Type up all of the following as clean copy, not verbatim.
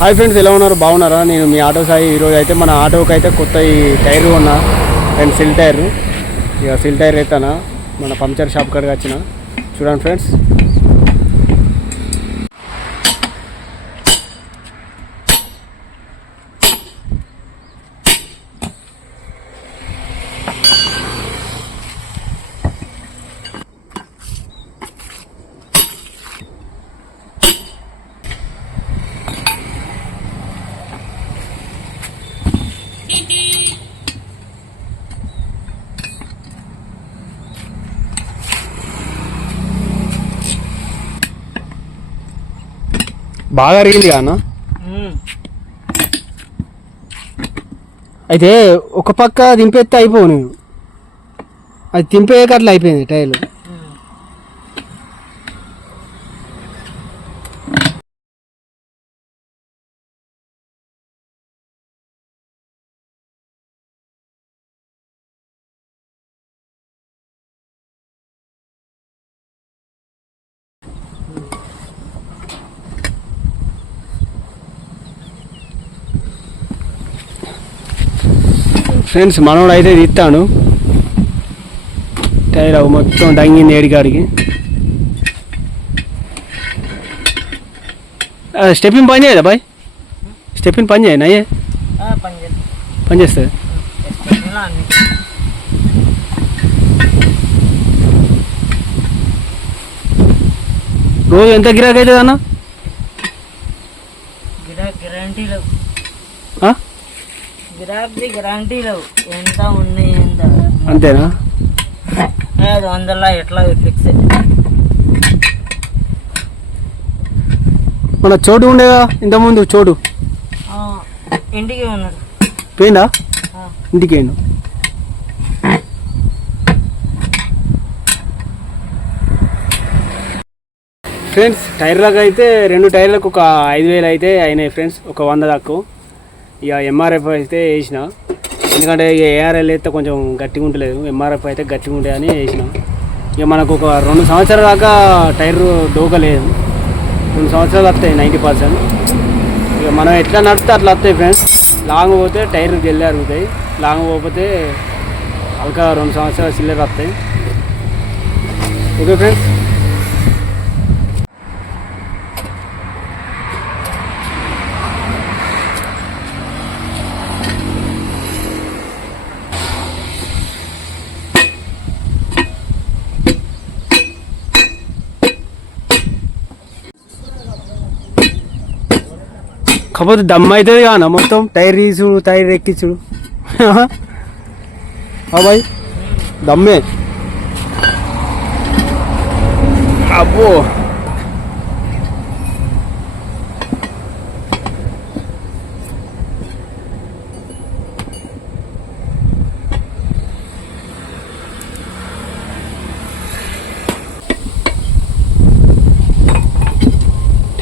Hi friends, ఎలా ఉన్నారు? బాగున్నారా? నేను మీ ఆటో సాయి. ఈరోజు అయితే మన ఆటోకి అయితే కొత్త ఈ టైర్ కొన్నా, అండ్ సిల్ టైర్. ఇక సిల్ టైర్ అయితేనా మన పంక్చర్ షాప్ కాడికి వచ్చిన. చూడండి ఫ్రెండ్స్, బాగా అరిగింది అన్న. అయితే ఒక పక్క దింపేస్తే అయిపోవు, నేను అది తింపేయక అట్లా అయిపోయింది టైర్లు. ఫ్రెండ్స్, మనోడు అయితే తీస్తాడు టైర్. అవి మొత్తం డంగింది ఏడికాడికి. స్టెప్పింగ్ పని చేయదా బాయ్? స్టెప్పింగ్ పని చేయనా? అయ్యే పని చేస్తుంది. రోజు ఎంత గిరాకీ అవుతుంది అన్న? అంతేనా? 500 ఎట్లా ఫిక్స్. మన చోటు ఉండేగా ఇంతకుముందు, చోటు ఇంటికి ఉన్నాడు. పోయిందా? ఇంటికి పోయిండు. ఫ్రెండ్స్, టైర్లకు అయితే 2 టైర్లకు ఒక 5,000 అయితే అయినాయి ఫ్రెండ్స్, ఒక 100 దాకా. ఇక ఎంఆర్ఎఫ్ అయితే వేసిన, ఎందుకంటే ఇక ఏఆర్ఎల్ అయితే కొంచెం గట్టిగా ఉండలేదు, ఎంఆర్ఎఫ్ అయితే గట్టిగా ఉంటాయని వేసిన. ఇక మనకు ఒక 2 సంవత్సరాల దాకా టైర్ డోకలేదు. 2 సంవత్సరాలు వస్తాయి 90%. ఇక మనం ఎట్లా నడిస్తే అట్లా వస్తాయి ఫ్రెండ్స్. లాంగ్ పోతే టైర్ జల్లి అరుగుతాయి, లాంగ్ పోతే అల్కా 2 సంవత్సరాలు సిల్లర్ వస్తాయి. ఓకే ఫ్రెండ్స్, కాకపోతే దమ్ అవుతుంది కానా మొత్తం టైర్ తీసుడు, టైర్ ఎక్కించుడు. బాయ్ దమ్మే. అబ్బో,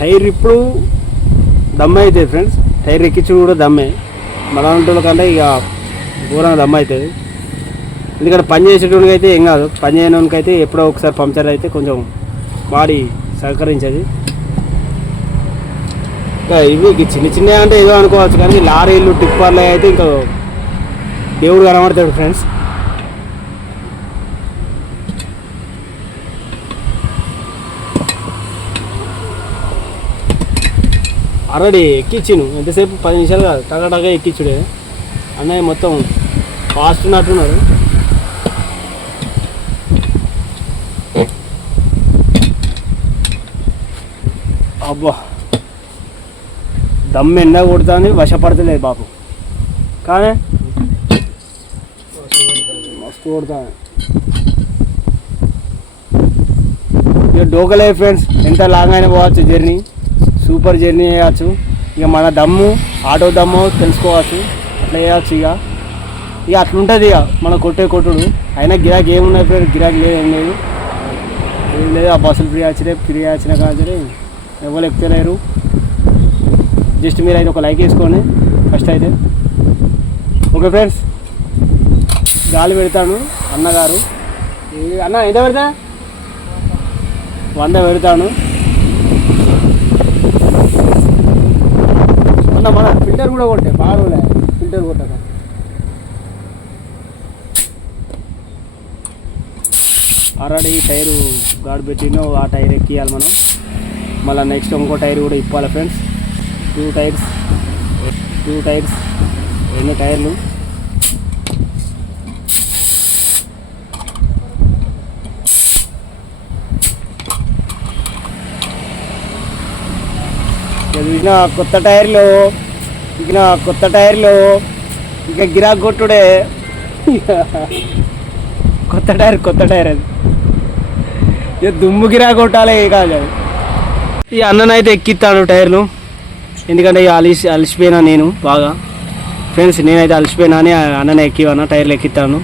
టైర్ ఇప్పుడు దమ్మ అవుతుంది ఫ్రెండ్స్. టైర్ ఎక్కించుడు కూడా దమ్మే. మన వంటల కంటే ఇక ఘోరంగా దమ్మ అవుతుంది. ఎందుకంటే పని చేసేటోడికి అయితే ఏం కాదు, పని చేయడానికి అయితే ఎప్పుడో ఒకసారి పంక్చర్ అయితే కొంచెం బాడీ సహకరించేది. ఇంకా ఇవి చిన్న చిన్నవి అంటే ఏదో అనుకోవచ్చు, కానీ లారీలు టిప్పర్లు అయితే ఇంకా దేవుడు కనబడతాడు ఫ్రెండ్స్. ఆల్రెడీ ఎక్కించిను, ఎంతసేపు 10 నిమిషాలు కాదు, టగా ఎక్కించుడే. అన్నయ్య మొత్తం ఫాస్ట్ ఉన్నట్టున్నారు. అబ్బా, దమ్ ఎండ కొడుతుంది, వశపడతలేదు బాబు, కానీ మస్తు కొడుతుంది. ఇక డోకలే ఫ్రెండ్స్, ఎంత లాంగ్ అయినా పోవచ్చు జర్నీ, సూపర్ జర్నీ చేయవచ్చు. ఇక మన దమ్ము, ఆటో దమ్ము తెలుసుకోవచ్చు, అట్లా చేయవచ్చు. ఇక అట్లుంటుంది ఇక మన కొట్టుడు. అయినా గిరాకీ ఏమున్నాయి ఫ్రెండ్స్, గిరాకీ లేదు, ఏం లేదు, ఏం లేదు. ఆ బస్సులు ఫ్రీ వచ్చిన కానీ ఎవరు ఎక్కుతలేరు. జస్ట్ మీరు అయితే ఒక లైక్ వేసుకోండి ఫస్ట్ అయితే. ఓకే ఫ్రెండ్స్, గాలి పెడతాను అన్నగారు. అన్న ఎంత పెడతా? 100 పెడతాను. మొన్న మన ఫిల్టర్ కూడా కొట్టే బాగా ఫిల్టర్ కొట్టాక ఆల్రెడీ టైరు గాడి పెట్టినో ఆ టైర్ ఎక్కియాలి మనం. మళ్ళీ నెక్స్ట్ ఇంకో టైర్ కూడా ఇప్పాలి ఫ్రెండ్స్. టూ టైర్స్ 2 టైర్లు. ఇక కొత్త ఇక గిరాక్ కొట్టుడే. కొత్త టైర్ అది ఇక దుమ్ము గిరాక్ కొట్టాలి కాదు. ఈ అన్ననైతే ఎక్కిస్తాను టైర్లు, ఎందుకంటే ఇక అలసిపోయినా నేను బాగా ఫ్రెండ్స్. నేనైతే అలసిపోయినా అని అన్ననే ఎక్కివన్నా టైర్లు ఎక్కిస్తాను.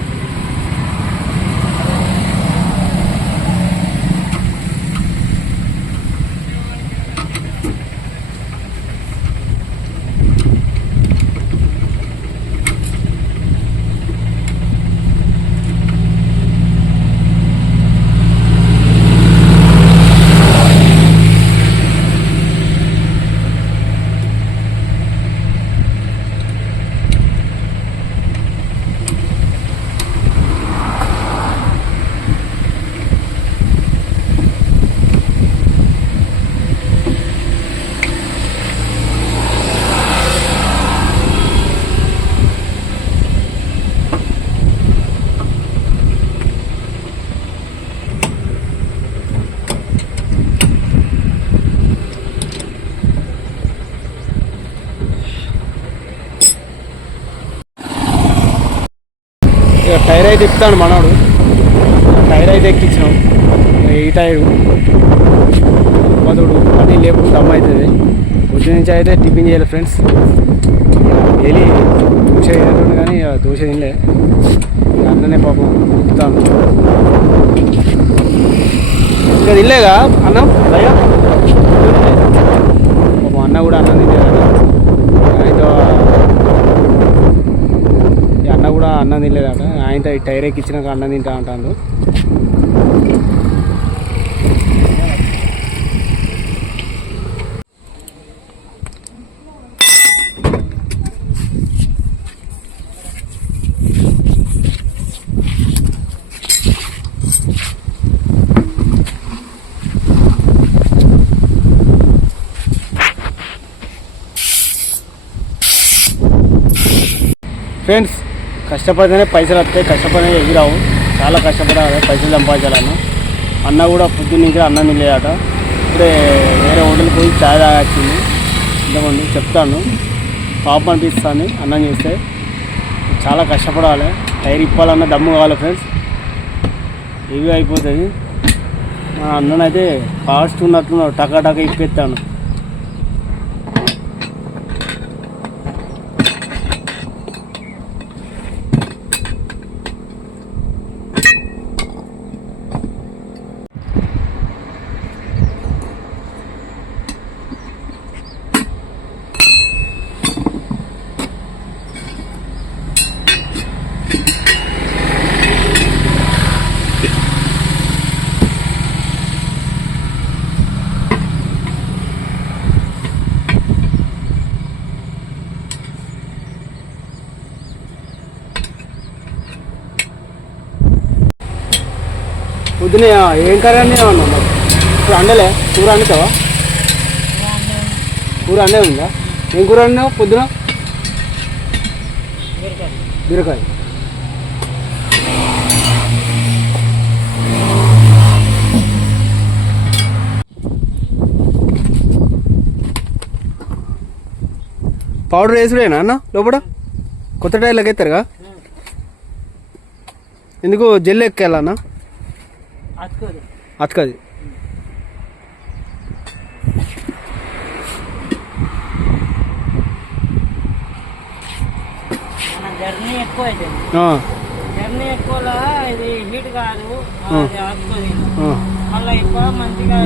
ఇక టైర్ అయితే ఎక్కుతాడు మనోడు. టైర్ అయితే ఎక్కించాం. ఈ టైరు పదుడు అది లేకుండా దమ్ అవుతుంది. పొద్దు నుంచి అయితే టిఫిన్ చేయాలి ఫ్రెండ్స్. డైలీ దోశ తినట్టు కానీ దోశ తినలే. అన్ననే పాపం ఎక్కుతాను. ఇంకా తినలేగా అన్నం భయ్యా? పాపం అన్న కూడా అన్నం తినలేదు. ఆయనతో అన్న కూడా అన్నం తినలేదట. ఆయనతో ఈ టైర్ ఎక్కించినాక అన్నం తింటా అంటాను. ఫ్రెండ్స్, కష్టపడితేనే పైసలు వస్తాయి, కష్టపడితే ఎగిరావు. చాలా కష్టపడాలి పైసలు సంపాదించాలన్న. అన్న కూడా పొద్దున్న నుంచి అన్నం తినలేదట. ఇప్పుడే వేరే హోటల్కి పోయి ఛాయ్ తాగొచ్చింది. ఇంతమంది చెప్తాను, పాపం అనిపిస్తుంది అన్నం చేస్తే. చాలా కష్టపడాలి. టైర్ ఇప్పాలన్న దమ్ము కావాలి ఫ్రెండ్స్. ఇవి అయిపోతుంది. మా అన్ననైతే ఫాస్ట్ ఉన్నట్లున్నాడు, టకా ఇప్పేస్తాను. పొద్దున ఏం కర్రీ అని అన్నా మరి? ఇప్పుడు అండలే కూర అండుతావా? కూర అండే ఉందా? ఏం కూర అన్నావు పొద్దున? బీరకాయ. పౌడర్ వేసుడేనా అన్న లోపల? కొత్త టైర్లకు ఎత్తారుగా? ఎందుకు జెల్ ఎక్కాలన్నా? అతకది. జర్నీ ఎక్కువ ఇది హీట్ కాదు, మళ్ళీ ఎక్కువ మంచిగా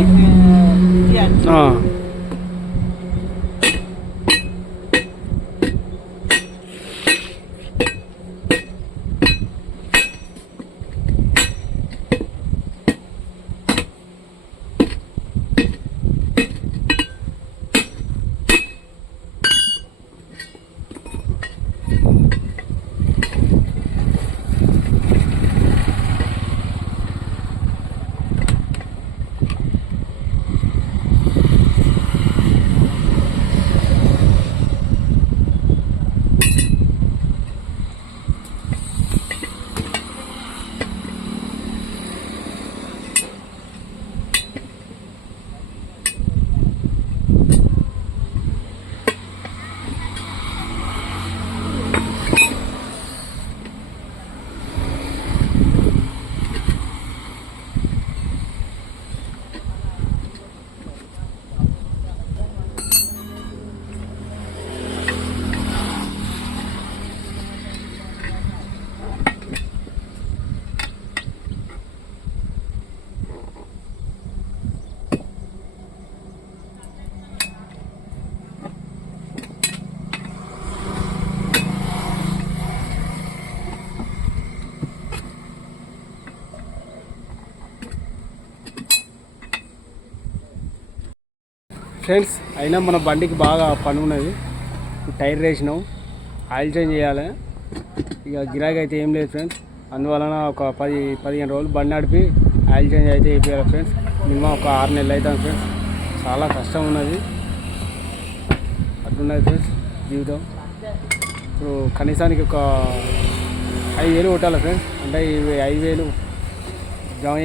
ఫ్రెండ్స్ అయినా మన బండికి బాగా పని ఉన్నది. టైర్ వేసినాం, ఆయిల్ చేంజ్ చేయాలి. ఇక గిరాకీ అయితే ఏం లేదు ఫ్రెండ్స్. అందువలన ఒక 10-15 రోజులు బండి నడిపి ఆయిల్ చేంజ్ అయితే అయిపోయాలి ఫ్రెండ్స్. మినిమం ఒక 6 నెలలు అవుతాం ఫ్రెండ్స్. చాలా కష్టం ఉన్నది, అట్లున్నది ఫ్రెండ్స్ జీవితం. ఇప్పుడు కనీసానికి ఒక 5,000 కొట్టాలి ఫ్రెండ్స్. అంటే ఇవి 5,000 జమ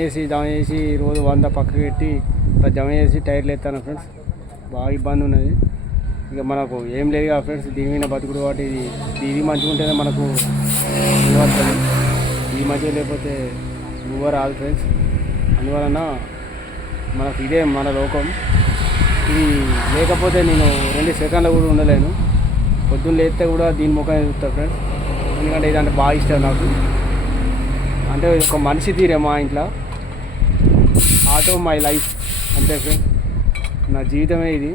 చేసి రోజు 100 పక్కకి పెట్టి ఇట్లా జమ చేసి టైర్లు ఎత్తాను ఫ్రెండ్స్. బాగా ఇబ్బంది ఉన్నది. ఇక మనకు ఏం లేదు కదా ఫ్రెండ్స్, దీని మీద బతుకుడు కాబట్టి ఇది మంచిగా ఉంటేనే మనకు వస్తుంది. ఇది మంచిగా లేకపోతే నువ్వు రాదు ఫ్రెండ్స్. అందువలన మనకు ఇదే మన లోకం. ఇది లేకపోతే నేను 2 సెకండ్లు కూడా ఉండలేను. పొద్దున్న లేస్తే కూడా దీని ముఖం చూస్తాను ఫ్రెండ్స్. ఎందుకంటే ఇదంటే బాగా ఇష్టం నాకు. అంటే ఒక మనిషి తీరే మా ఇంట్లో. ఆటో మై లైఫ్ అంతే ఫ్రెండ్స్. నా జీవితమే ఇది,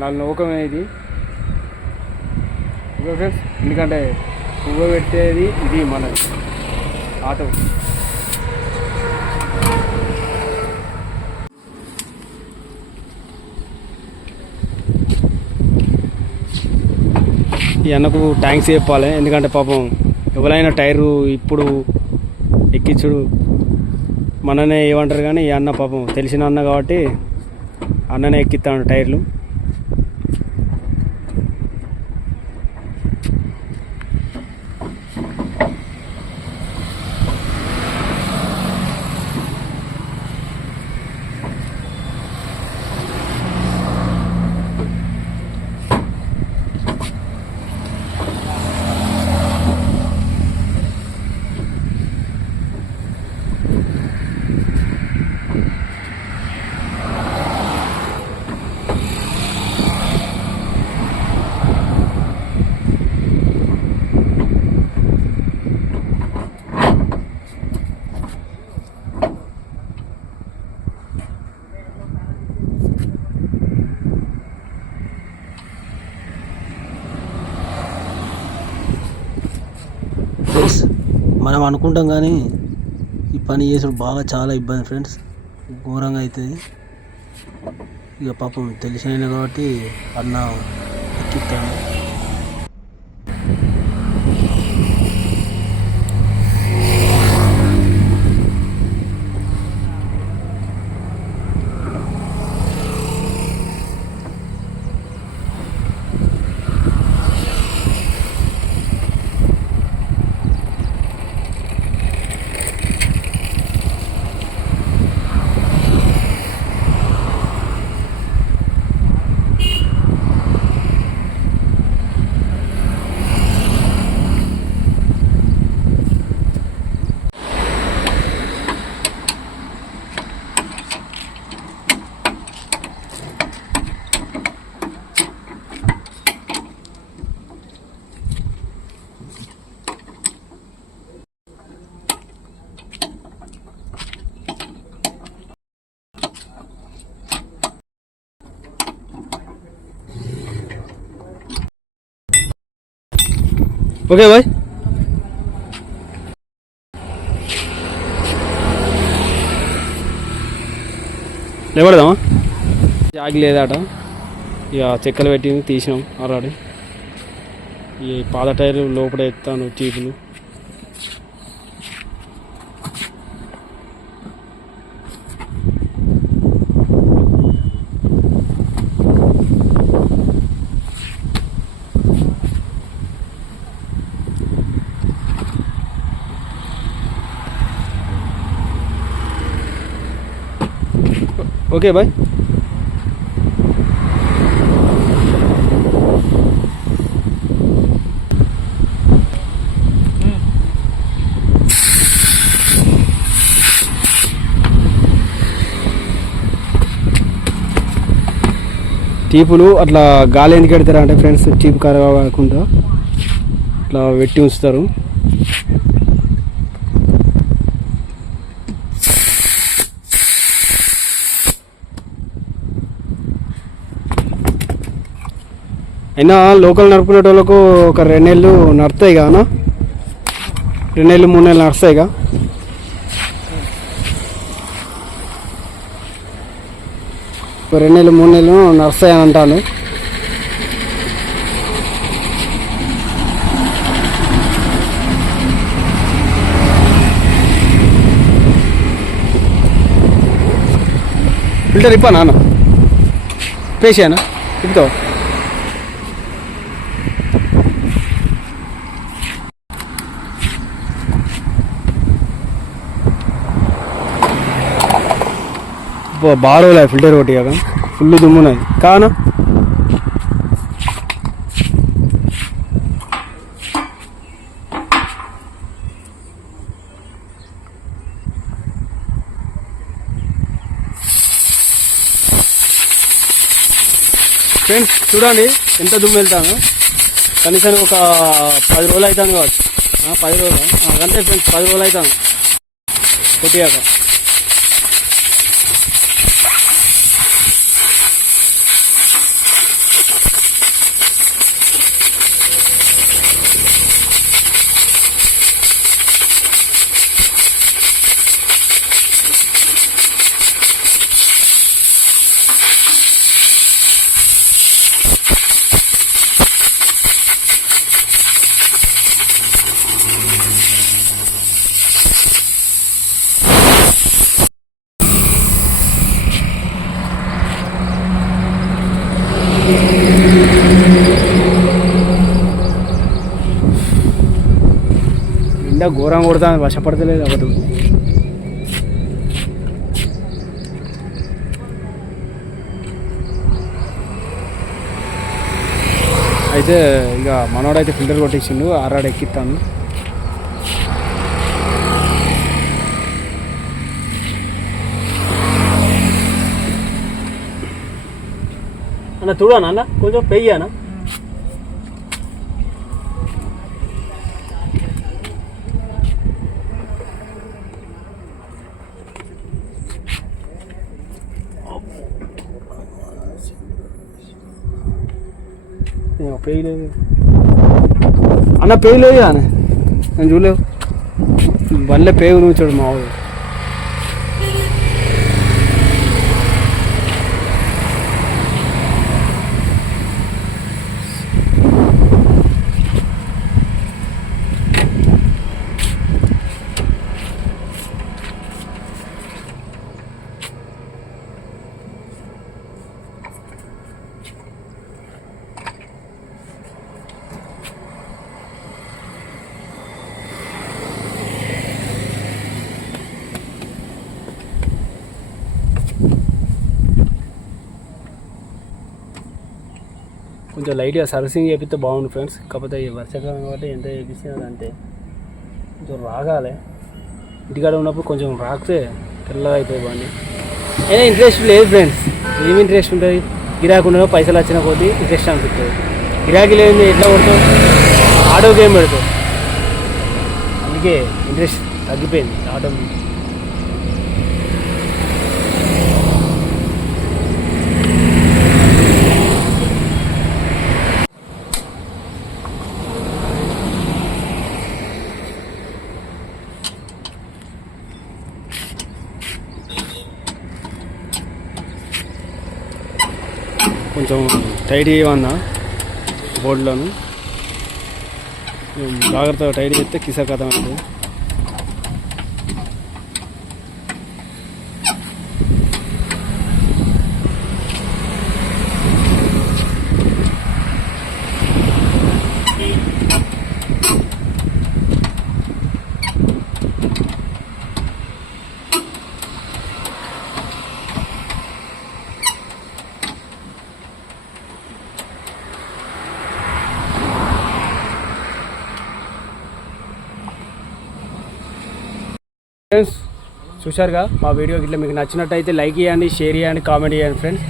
నా లోకమే ఇది ఓకే ఫ్రెండ్స్. ఎందుకంటే పువ్వు పెట్టేది ఇది మనది ఆటో. ఈ అన్నకు థ్యాంక్స్ చెప్పాలి. ఎందుకంటే పాపం ఎవరైనా టైరు ఇప్పుడు ఎక్కించుడు మననే ఏమంటారు, కానీ ఈ అన్న పాపం తెలిసిన అన్న కాబట్టి అన్ననే ఎక్కిస్తాడు టైర్లు. ఫ్రెండ్స్ మనం అనుకుంటాం కానీ ఈ పని చేసుడు బాగా చాలా ఇబ్బంది ఫ్రెండ్స్, ఘోరంగా అవుతుంది. ఇక పాపం తెలిసిన కాబట్టి అన్న ఎక్కిస్తాను. Okay bye. లేపడదామా? జాగి లేదాట. ఇక చెక్కలు పెట్టి తీసినాం ఆల్రెడీ. ఈ పాత టైర్లు లోపల ఎత్తాను చీపులు. Okay bye. చీపులు అట్లా గాలి ఎందుకు పెడతారా అంటే ఫ్రెండ్స్, చీపు ఖరాబ్ కాకుండా ఇట్లా పెట్టి ఉంచుతారు. అయినా లోకల్ నడుపుకునే వాళ్ళకు ఒక 2 నెలలు నడుస్తాయి కానా, 2 నెలలు 3 నెలలు నడుస్తాయిగా. ఇప్పుడు 2 నెలలు 3 నెలలు నడుస్తాయని అంటాను. ఫిల్టర్ ఇప్పా నాన్న పేసానా ఇప్పుతావు. బాగా ఫిల్టర్ ఒకటి కాక ఫుల్ దుమ్మున్నది కానా. ఫ్రెండ్స్ చూడండి ఎంత దుమ్ము వెళ్తాను. కనీసం ఒక 10 రోజులు అవుతాను కావచ్చు. 10 రోజులు అంతే ఫ్రెండ్స్, 10 రోజులు అవుతాను కొట్టియాక. ఎండ ఘోరం కొడతాను, వర్షపడతలేదు అవ్వదు. అయితే ఇక మనోడైతే ఫిల్టర్ కొట్టించిండు, ఆరాడు ఎక్కిస్తాను. అన్న చూడనా అన్న కొంచెం పెయ్యానా. పేయలేదు అన్న, పేయలేదు అన్న, నేను చూడలేవు. బండ్లే పేగు నువ్వు చూడు మా ఊరు. కొంచెం లైట్గా సర్వీసింగ్ చేపిస్తే బాగుంది ఫ్రెండ్స్. కాకపోతే ఈ వర్షాకాలం కాబట్టి ఎంత చేపిస్తున్నది అంతే, కొంచెం రాగాలి. ఇంటికాడ ఉన్నప్పుడు కొంచెం రాకితే తెల్లగా అవుతుంది బండి. అయినా ఇంట్రెస్ట్ లేదు ఫ్రెండ్స్. ఏమి ఇంట్రెస్ట్ ఉంటుంది? గిరాకీ ఉండడం పైసలు వచ్చిన కొద్దీ ఇంట్రెస్ట్ అనిపిస్తుంది. గిరాకీ లేదు ఎట్లా కొడతావు? ఆటో గేమ్ పెడతావు. అందుకే ఇంట్రెస్ట్ తగ్గిపోయింది ఆటో. కొంచెం టైట్ చేయమన్నా బోర్డులోను, జాగ్రత్తగా టైట్ చేస్తే కిసా కథ ఉంటుంది. ఫ్రెండ్స్ చూశారుగా మా వీడియో ఇట్లా మీకు నచ్చినట్టయితే లైక్ చేయండి, షేర్ చేయండి, కామెంట్ చేయండి ఫ్రెండ్స్.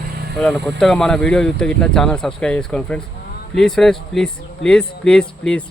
వాళ్ళ కొత్తగా మన వీడియో చూస్తే ఇట్లా ఛానల్ సబ్స్క్రైబ్ చేసుకోండి friends. Please friends, please please please please.